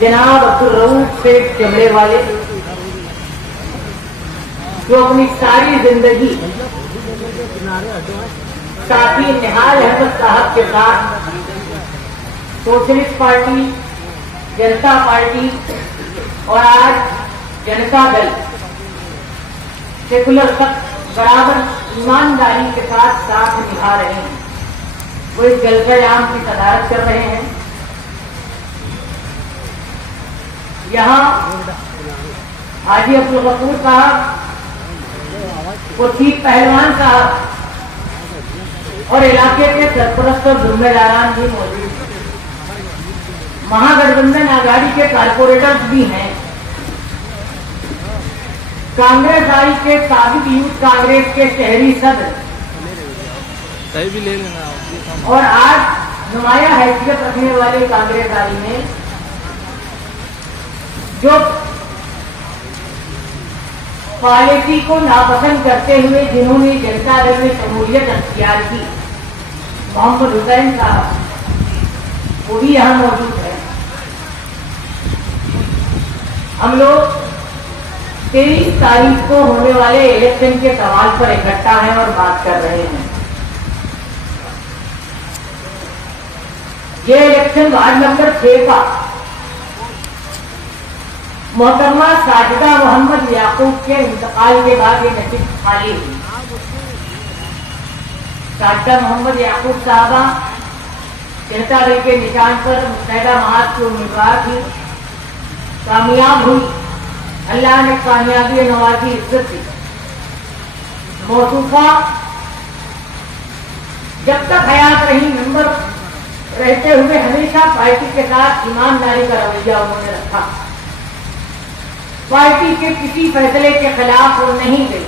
जनाब अब्दुल रऊफ शेख चमड़े वाले, जो अपनी सारी जिंदगी साथी निहाल अहमद साहब के साथ सोशलिस्ट पार्टी, जनता पार्टी और आज जनता दल सेकुलर तक बराबर ईमानदारी के साथ साथ निभा रहे हैं, वो इस जलसा-ए-आम की सदारत कर रहे हैं। यहाँ हाजी अब्दुल गफूर साहब, वसीम पहलवान साहब और इलाके के सरपरस्त और जिम्मेदारान भी मौजूद हैं। महागठबंधन आघाड़ी के कारपोरेटर्स भी हैं। कांग्रेस आई के साबिक यूथ कांग्रेस के शहरी सदस्य भी ले लेना और आज नुमाया हैसियत रखने वाले कांग्रेस आई में जो पॉलिसी को नापसंद करते हुए जिन्होंने जनता दल में शमूलियत अख्तियार की, मोहम्मद हुसैन साहब, वो भी यहाँ मौजूद है। हम लोग 23 तारीख को होने वाले इलेक्शन के सवाल पर इकट्ठा हैं और बात कर रहे हैं। ये इलेक्शन वार्ड नंबर 6 का मोहतरमा साजिदा मोहम्मद याकूब के इंतकाल के बाद ये नसीब खाली हुई। साजिदा मोहम्मद याकूब साहबा जनता दल के निशान पर मुस्तैदा महाज की उम्मीदवार थी, कामयाब हुई। अल्लाह ने कामयाबी नवाजी इज्जत दी। मौसूफा जब तक हयात रही, मेंबर रहते हुए हमेशा पार्टी के साथ ईमानदारी का रवैया उन्होंने रखा। पार्टी के किसी फैसले के खिलाफ वो नहीं गई।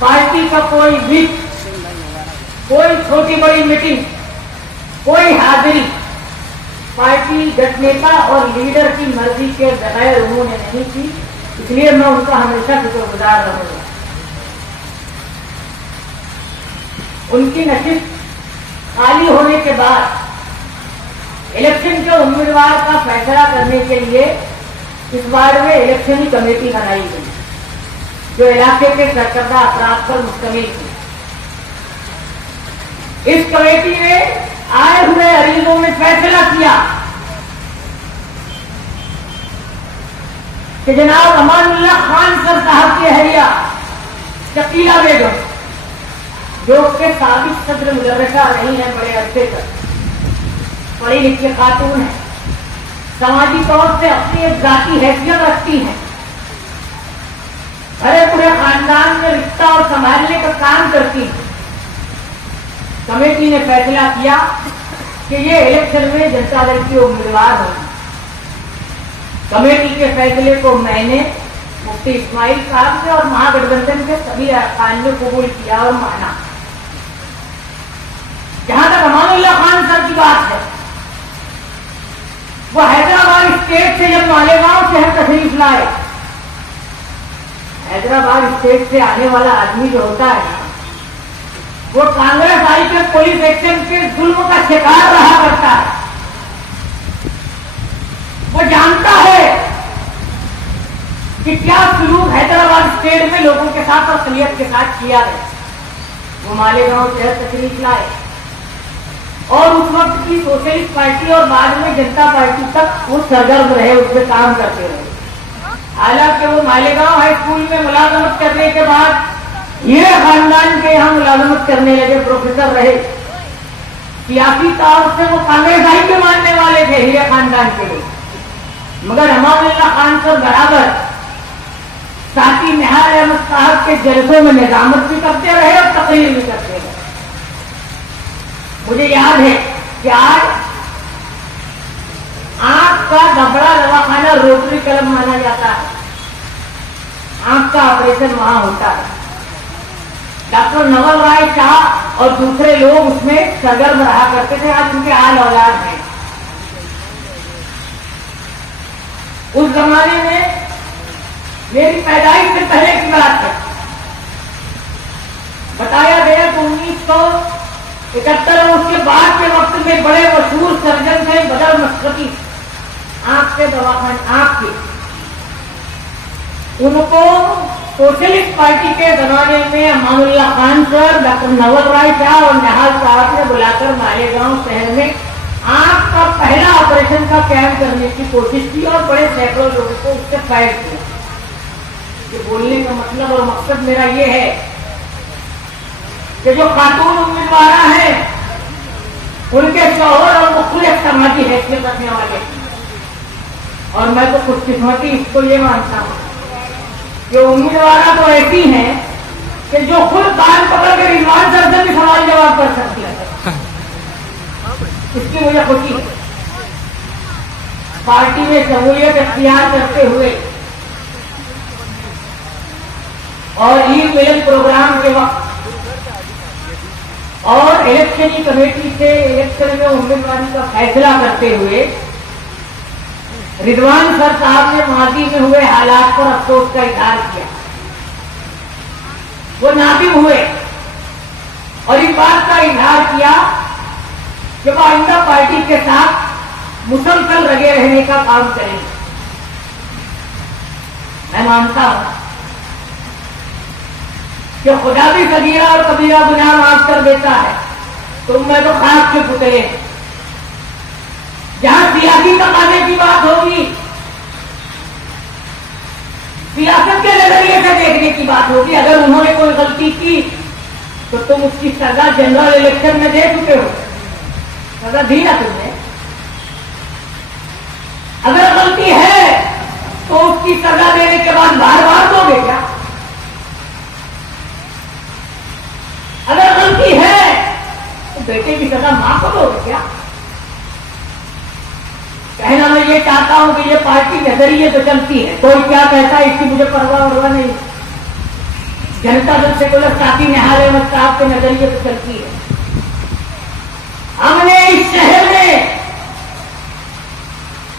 पार्टी का कोई भी, कोई छोटी बड़ी मीटिंग, कोई हाजिरी पार्टी नेता और लीडर की मर्जी के बगैर उन्होंने नहीं की। इसलिए मैं उनका हमेशा शुक्रगुजार रहूंगा। उनकी नशिस्त खाली होने के बाद इलेक्शन के उम्मीदवार का फैसला करने के लिए इस वार्ड में इलेक्शनी कमेटी बनाई गई, जो इलाके के सरकर्दा अफराद पर मुश्तमिल थी। इस कमेटी ने आए हुए अरीजों में फैसला किया कि जनाब अमानुल्लाह खान सर साहब की अहलिया शकीला बेगम, जो उसके साबिक सदर मुदर्रिसा रही है बड़े अरसे तक, पढ़ी लिखी खातून है, समाजी तौर से अपनी एक जाती हैसियत रखती है, भरे पूरे खानदान में रिश्ता और संभालने का काम करती है। कमेटी ने फैसला किया कि ये इलेक्शन में जनता दल की उम्मीदवार होगी। कमेटी के फैसले को मैंने, मुफ्ती इस्माइल साहब से और महागठबंधन के सभी अरकान ने कबूल किया और माना। जहां तक अमानुल्लाह खान सर की बात है, वो हैदराबाद स्टेट से जब मालेगांव शहर तशरीफ लाए, हैदराबाद स्टेट से आने वाला आदमी जो होता है ना, वो कांग्रेस आई के पुलिस एक्शन के जुल्म का शिकार रहा करता है। वो जानता है कि क्या सलूक हैदराबाद स्टेट में लोगों के साथ और अक़लियत के साथ किया गया। वो मालेगांव शहर तशरीफ लाए और उस वक्त की सोशलिस्ट पार्टी और बाद में जनता पार्टी तक वो सरगर्म रहे, उसमें काम करते रहे। हालांकि वो मालेगांव हाई स्कूल में मुलाजमत करने के बाद ये खानदान के यहाँ मुलाजमत करने लगे, प्रोफेसर रहे। सियासी तौर से वो कांग्रेस आई के मानने वाले थे, हीरे खानदान के लोग, मगर अमानुल्लाह खान सर बराबर साथी निहाल अहमद साहब के जलसों में निजामत भी करते रहे और तकरीर भी करते रहे। मुझे याद है कि आज आंख का दबड़ा दवाखाना रोटरी क्लब माना जाता है, आंख का ऑपरेशन वहां होता है। डॉक्टर नवल राय शाह और दूसरे लोग उसमें सरगर्म रहा करते थे। आज उनके हाल औलाद हैं। उस जमाने में मेरी पैदाइश से पहले की बात है, बताया गया कि 1971 और उसके बाद के वक्त में बड़े मशहूर सर्जन थे बदर मशरकी, आंख के दवाखाने, आंख के, उनको सोशलिस्ट पार्टी के जमाने में अमानुल्लाह खान सर, डॉक्टर नवल राय शाह और निहाल साहब ने बुलाकर मालेगांव शहर में आंख का पहला ऑपरेशन का कैंप करने की कोशिश की और बड़े सैकड़ों लोगों को उससे फाइट किया। ये बोलने का मतलब और मकसद मेरा ये है कि जो खातून उम्मीदवार हैं उनके शौहर और मुख्तलिफ समाजी हैसियत रखने वाले, और मैं तो खुशकिस्मती इसको ये मानता हूँ कि उम्मीदवार तो ऐसी हैं कि जो खुद कान पकड़ के रिजवान सर से भी सवाल जवाब कर सकती है। इसकी मुझे खुशी है। पार्टी में शमूलियत अख्तियार करते हुए और ईद मिलन प्रोग्राम के वक्त और इलेक्शन कमेटी से इलेक्शन में उम्मीदवारी का फैसला करते हुए रिजवान सर साहब ने माजी में हुए हालात पर अफसोस का इजहार किया। वो नादिम हुए और इस बात का इजहार किया कि वो आइंदा पार्टी के साथ मुसलसल लगे रहने का काम करेंगे। मैं मानता हूं कि खुदा भी सगीरा और कबीरा गुनाह माफ कर देता है, तो मैं तो खाक के पुतले हैं। जहां सियासी तकाजे की बात होगी, सियासत के नजरिए से देखने की बात होगी, अगर उन्होंने कोई गलती की तो तुम उसकी सजा जनरल इलेक्शन में दे चुके हो, सजा दी ना तुमने। अगर गलती है तो उसकी सजा देने के बाद बार बार दोगे क्या? अगर गलती है तो बेटे की सजा मां को दोगे क्या? कहना मैं ये चाहता हूं कि ये पार्टी नजरिए तो चलती है, कोई क्या कहता है इसकी मुझे परवाह नहीं। जनता दल सेकुलर साथी निहाल अहमद साहब के नजरिए तो चलती है। हमने इस शहर में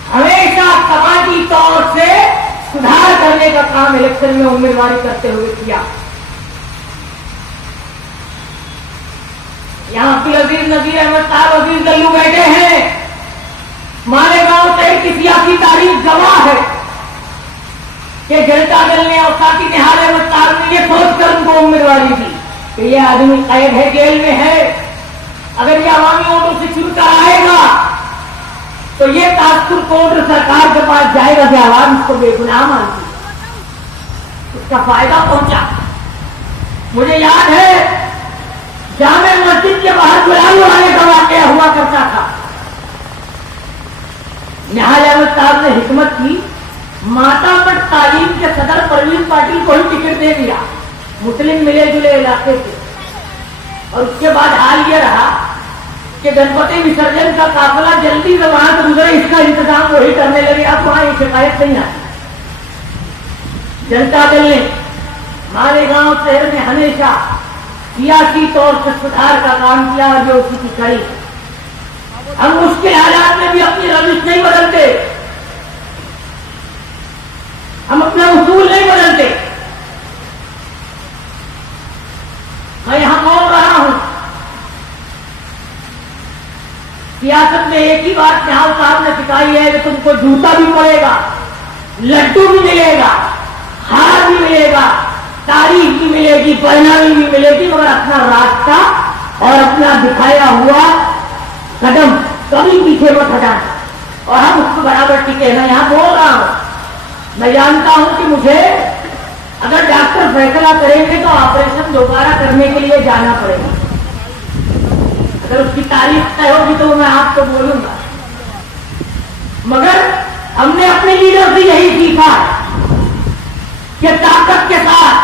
हमेशा समाजी तौर से सुधार करने का काम इलेक्शन में उम्मीदवारी करते हुए किया। यहां अब्दुल अजीज नजीर अहमद साहब अजीज दल्लू बैठे हैं। मालेगांव शहर की सियासी तारीख गवाह है कि जनता दल ने और साथी निहाल अहमद साहब ने ये सोचकर उनको उम्मीदवारी दी कि ये आदमी कैद है, जेल में है, अगर ये अवामी वोटों से शुरू कराएगा तो ये ताजपुर कोर्ट सरकार के पास जाएगा कि आवाज उसको बेगुनाह मानती, उसका फायदा पहुंचा। मुझे याद है जामे मस्जिद के बाहर गुलामी वाले का वाकया हुआ करता था। निहाल अहमद साहब ने हिकमत की, माता मठ तालीम के सदर परवीन पाटिल को ही टिकट दे दिया, मुस्लिम मिले जुले इलाके से। और उसके बाद हाल यह रहा कि गणपति विसर्जन का काफिला जल्दी से वहां से गुजरे, इसका इंतजाम वही करने लगे। अब वहां ये शिकायत नहीं आती। जनता दल ने मालेगांव शहर में हमेशा सियासी तौर से सुधार का काम किया और जो उसी की कड़ी। हम मुश्किल हालात में भी अपनी रविश नहीं बदलते, हम अपना उसूल नहीं बदलते। मैं यहां बोल रहा हूं, सियासत में एक ही बात निहाल साहब ने सिखाई है कि तुमको जूता भी पड़ेगा, लड्डू भी मिलेगा, हार भी मिलेगा, तारीफ भी मिलेगी, परिणामी भी मिलेगी, मगर अपना रास्ता और अपना दिखाया हुआ कदम कभी पीछे मत हटाना। और हम उसको बराबर टिके। मैं यहां बोल रहा हूं, मैं जानता हूं कि मुझे अगर डॉक्टर फैसला करेंगे तो ऑपरेशन दोबारा करने के लिए जाना पड़ेगा। अगर उसकी तारीफ तय होगी तो मैं आपको बोलूंगा। मगर हमने अपने लीडर से यही सीखा कि ताकत के साथ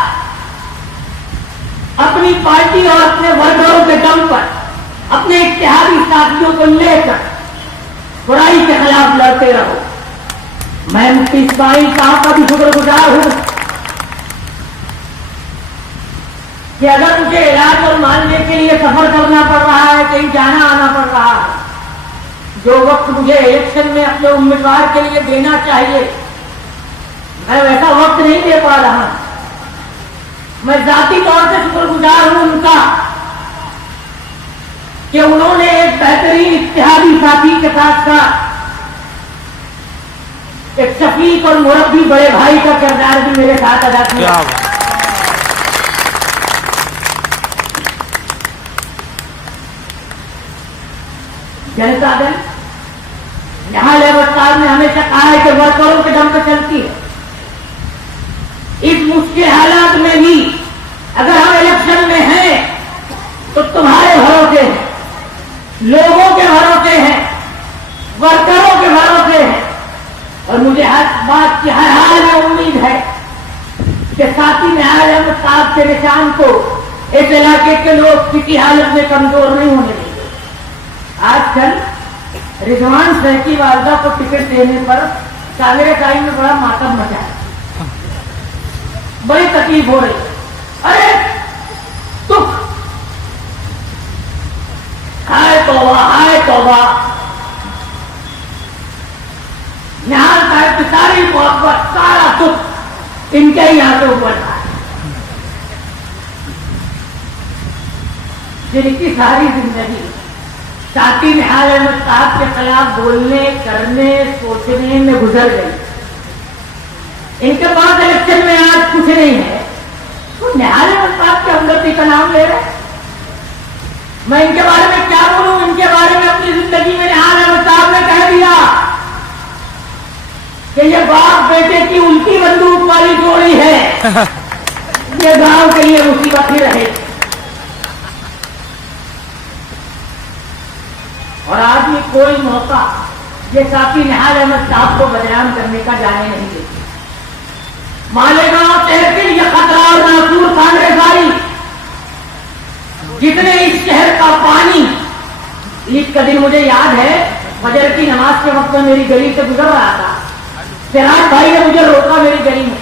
अपनी पार्टी और अपने वर्करों के दम पर अपने इत्तेहादी साथियों को लेकर बुराई के खिलाफ लड़ते रहो। मैं मुफ्ती इस्माइल साहब का भी शुक्रगुजार हूं कि अगर मुझे इलाज और मानने के लिए सफर करना पड़ रहा है, कहीं जाना आना पड़ रहा है, जो वक्त मुझे इलेक्शन में अपने उम्मीदवार के लिए देना चाहिए मैं वैसा वक्त नहीं दे पा रहा। मैं जाती तौर से शुक्रगुजार हूं उनका कि उन्होंने एक बेहतरीन इत्तेहादी साथी के साथ साथ रफीक और मुरब्बी बड़े भाई का किरदार भी मेरे साथ अदा किया। क्या बात। जनता दल न्यायालय सरकार ने हमेशा कहा है कि वर्करों के दम पर चलती है। इस मुश्किल हालात में भी अगर हम इलेक्शन में हैं तो तुम्हारे भरोसे हैं, लोगों के भरोसे हैं, वर्करों के भरोसे हैं। और मुझे हर बात की हर हाल में उम्मीद है कि साथी न्यायालय में साहब के निशान को इस इलाके के लोग किसी हालत में कमजोर नहीं होने देंगे। आजकल रिजवान सह की वालदा को टिकट देने पर कांग्रेस आई में बड़ा मातम मचा है, बड़ी तकलीफ हो रही। अरे दुख, हाय तौबा, हाय तौबा। निहाल साहब की सारी मोहब्बत, सारा दुख इनके ही हाथों ऊपर था। जिनकी सारी जिंदगी साथी निहाल अहमद साहब के खिलाफ बोलने, करने, सोचने में गुजर गई। इनके पास इलेक्शन में आज कुछ नहीं है तो निहाल अहमद साहब के हमदर्दी का नाम ले रहे। मैं इनके बारे में क्या बोलूं? इनके बारे में अपनी जिंदगी में निहाल अहमद साहब ने कह दिया कि ये बाप बेटे की उल्टी बंदूक वाली जोड़ी है, ये गांव के लिए मुसीबत ही रहे। और आज भी कोई मौका ये साथी निहाल अहमद साहब को बदनाम करने का जाने नहीं देते। मालेगांव तहसील ये खतरा और नासूर कांग्रेस आई, जितने इस शहर का पानी, ईद का दिन मुझे याद है, फजर की नमाज के वक्त में मेरी गली से गुजर रहा था। सिराज भाई ने मुझे रोका मेरी गली में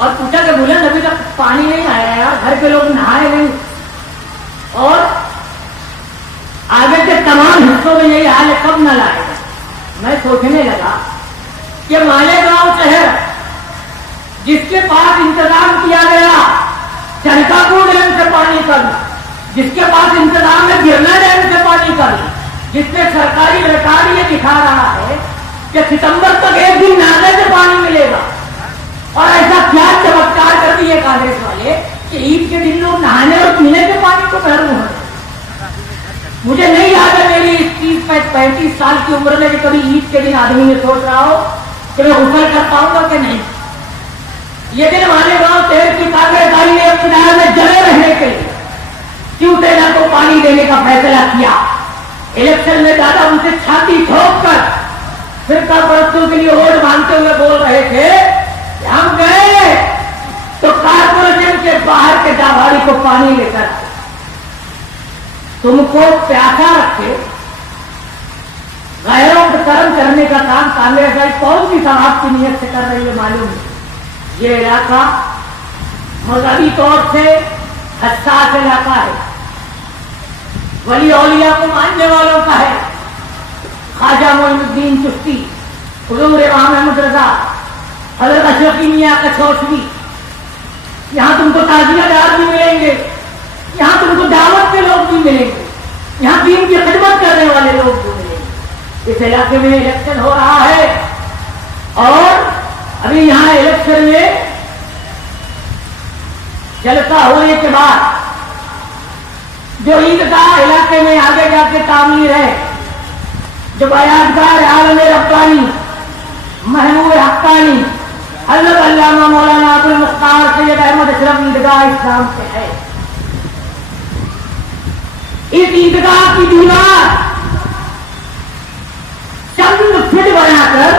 और पूछा कि बुलंद अभी तक पानी नहीं आया यार, घर के लोग नहाए नहीं और आगे के तमाम हिस्सों में यही हाल है, कब न लाएगा। मैं सोचने लगा कि मालेगांव शहर जिसके पास इंतजाम किया गया चनकापुर डैम से पानी का, जिसके पास इंतजाम है गिरना डैम से पानी का, जिसमें सरकारी रिकॉर्ड ये दिखा रहा है कि सितंबर तक एक दिन नहाने से पानी मिलेगा। और ऐसा क्या चमत्कार कर दिए कांग्रेस वाले कि ईद के दिन लोग नहाने और पीने के पानी को महरूम हो रहे। मुझे नहीं याद है मेरी 30-35 साल की उम्र में कि कभी ईद के दिन आदमी ने सोच रहा हो कि मैं गुसल कर पाऊंगा कि नहीं। ये दिन मालेगांव शहर की कांग्रेस आई ने अपने में जमे रहने के लिए शिवसेना को पानी देने का फैसला किया। इलेक्शन में दादा उनसे छाती ठोक कर फिरका परस्तों के लिए वोट मांगते हुए बोल रहे थे कि हम गए तो कारपोरेशन के बाहर के दाभाड़ी को पानी लेकर तुमको प्यासा रखे। गैरों को कर्म करने का काम कांग्रेस आई कौन सी समाज की नीयत से कर रही है मालूम है। ये इलाका मजहबी तौर से हसास इलाका है, वली औलिया को मानने वालों का है। ख्वाजा मोइनुद्दीन चिश्ती, हुजूर इमाम अहमद रजा, हजरत अशरफी मियां कछौटवी, यहाँ तुमको ताजियादार भी मिलेंगे, यहाँ तुमको दावत के लोग भी मिलेंगे, यहाँ दीन की खिदमत करने वाले लोग भी मिलेंगे। इस इलाके में इलेक्शन हो रहा है और अभी यहाँ इलेक्शन में जलसा होने के बाद जो ईदगाह इलाके में आगे जाके तामीर है, जो बयानगार आलम रब्बानी महमूद हक्कानी हज़रत अल्लामा मौलाना अब्दुल मुख्तार सैयद अहमद अशरफ ईदगाह इस्लाम से है। इस ईदगाह की दीवार चंद फीट बनाकर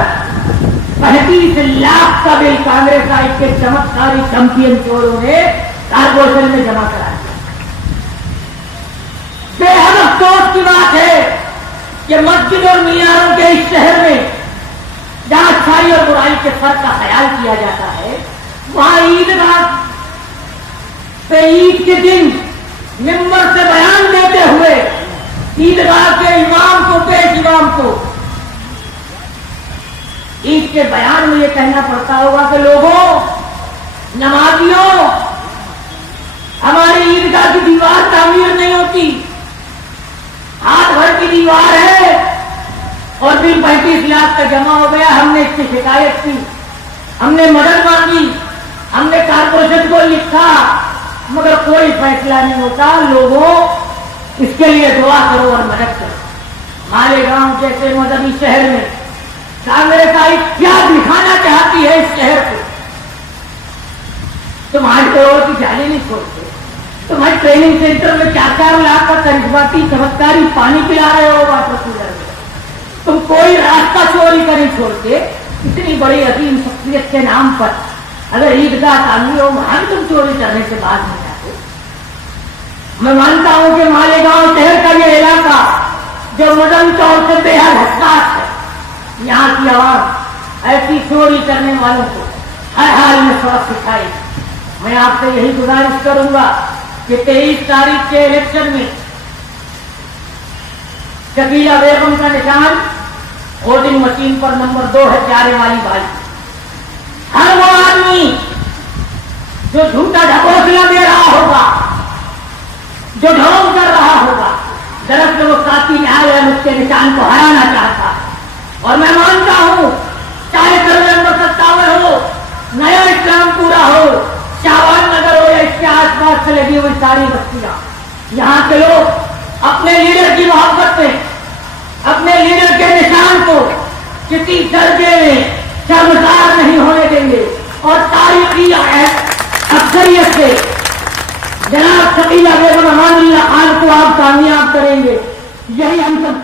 35 लाख का बिल कांग्रेस आई के चमत्कारी चैंपियन चोरों ने कारपोरेशन में जमा करा दिया। बेहद अफसोस की बात है कि मस्जिद और मीनारों के इस शहर में जहां अच्छाई और बुराई के फर्क का ख्याल किया जाता है, वहां ईदगाह पे ईद के दिन मिंबर से बयान देते हुए ईदगाह के इमाम को, पेश इमाम को ईद के बयान में यह कहना पड़ता होगा कि लोगों, नमाजियों, हमारी ईदगाह की दीवार तामीर नहीं होती, हाथ भर की दीवार है और बिल 35 लाख का जमा हो गया। हमने इसकी शिकायत की, हमने मदद मांगी, हमने कारपोरेशन को लिखा, मगर कोई फैसला नहीं होता। लोगों इसके लिए दुआ करो और मदद करो। मालेगांव जैसे मदनी शहर में कांग्रेस आई क्या दिखाना चाहती है इस शहर को? तुम्हारी करोड़ की जाने नहीं छोड़ते, तुम्हारे ट्रेनिंग सेंटर में 4-4 लाख का करिश्माती चमत्कारी पानी पिला रहे हो वाटर कूलर में। तुम कोई रास्ता चोरी कर नहीं छोड़ते। इतनी बड़ी अजीम शख्सियत के नाम पर अगर ईदगाह तांगी हो वहां भी तुम चोरी करने से बात नहीं आते। मैं मानता हूं कि मालेगांव शहर का ये इलाका जो मदन तौर से बेहद हसास है, यहाँ की आवाम ऐसी चोरी करने वालों को हर हाल में सबक सिखाएगी। मैं आपसे यही गुजारिश करूंगा कि 23 तारीख के इलेक्शन में शकीला बेगम का निशान वोटिंग मशीन पर नंबर 2 है, प्यारे वाली भाई। हर वो आदमी जो झूठा ढकोसला दे रहा होगा, जो ढोंग कर रहा होगा, दरअसल वो साथी न्याय है उसके निशान को हराना चाहता है। और मैं मानता हूं चाहे सर्वे नंबर 57 हो, नया इस्लामपुरा हो, शाहबाद नगर हो या इसके आसपास से लगी हुई सारी बस्तियां, यहाँ के लोग अपने लीडर की मोहब्बत में, अपने लीडर के निशान को किसी दर्जे में शर्मसार नहीं होने देंगे और तारीखी अक्सरियत से जनाब शकीला बेगम अमानुल्लाह खान को आप कामयाब करेंगे। यही हम सब